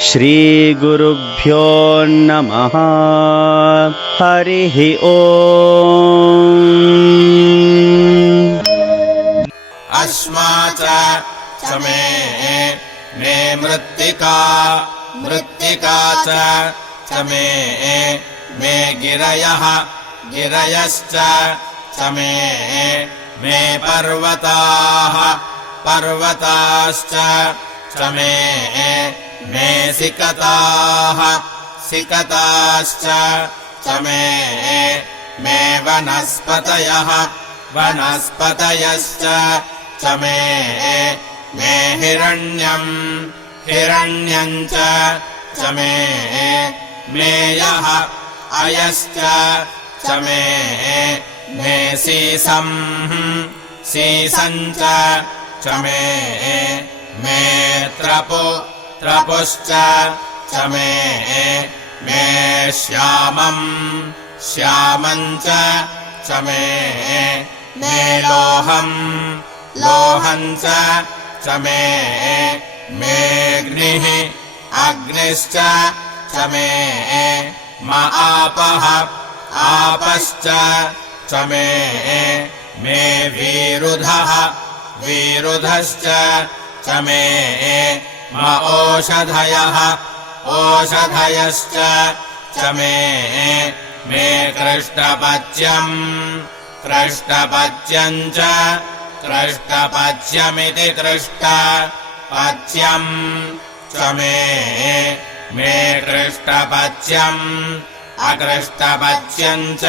श्रीगुरुभ्यो नमः। हरिः ओम्। अश्मा च च मे मृत्तिका मृत्तिका च च मे मे गिरयः गिरयश्च च मे पर्वताः पर्वताश्च च मे सिकताः सिकताश्च च मे वनस्पतयः वनस्पतयश्च च मे हिरण्यम् हिरण्यम् च च मे मेयः अयश्च च मे मे सीसम् सीसम् च च मे त्रपु त्रपुश्च च मे मे श्यामम् श्यामम् च च मे लोहम् लोहम् च मे मेऽग्निः अग्निश्च च मे म आपः आपश्च च मे मे वीरुधः वीरुधश्च च मे म ओषधयः ओषधयश्च च मे मे कृष्णपच्यम् कृष्णपच्यम् च कृष्णपच्यमिति कृष्णपच्यम् च मे मे कृष्णपच्यम् अकृष्टपच्यम् च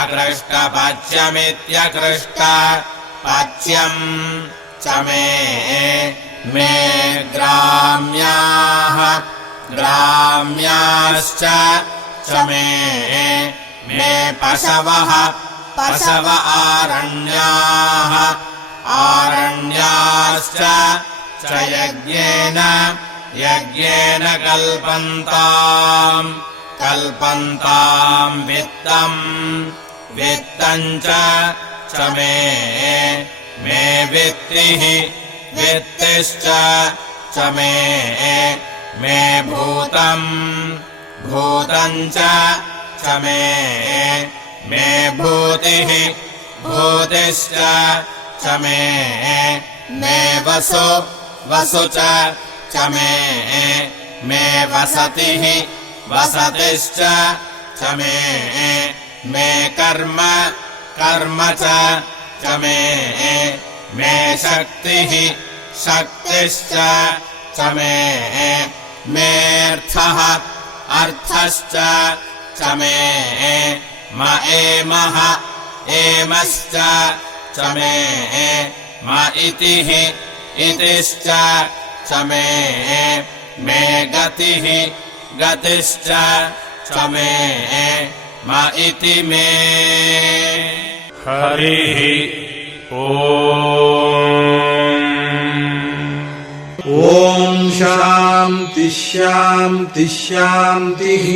अकृष्टपच्यमित्यकृष्टपच्यम् च मे मे ग्राम्याः ग्राम्याश्च च मे मे पशवः पशव आरण्याः आरण्याश्च च यज्ञेन यज्ञेन कल्पन्ताम् कल्पन्ताम् वित्तम् वित्तम् च मे मे वित्तिः वित्तिश्च च मे मे भूतम् भूतम् च च मे भूतिः भूतिश्च च मे मे वसु वसु च मे मे वसतिः वसतिश्च च मे मे कर्म कर्म च च मे मे शक्तिः शक्तिश्च च मे मेऽर्थः अर्थश्च च मे म एमः एमश्च च मे म इतिः इतिश्च च मे मे गतिः गतिश्च च मे म इति मे। हरिः ॐ ॐ शान्ति शान्ति शान्तिः।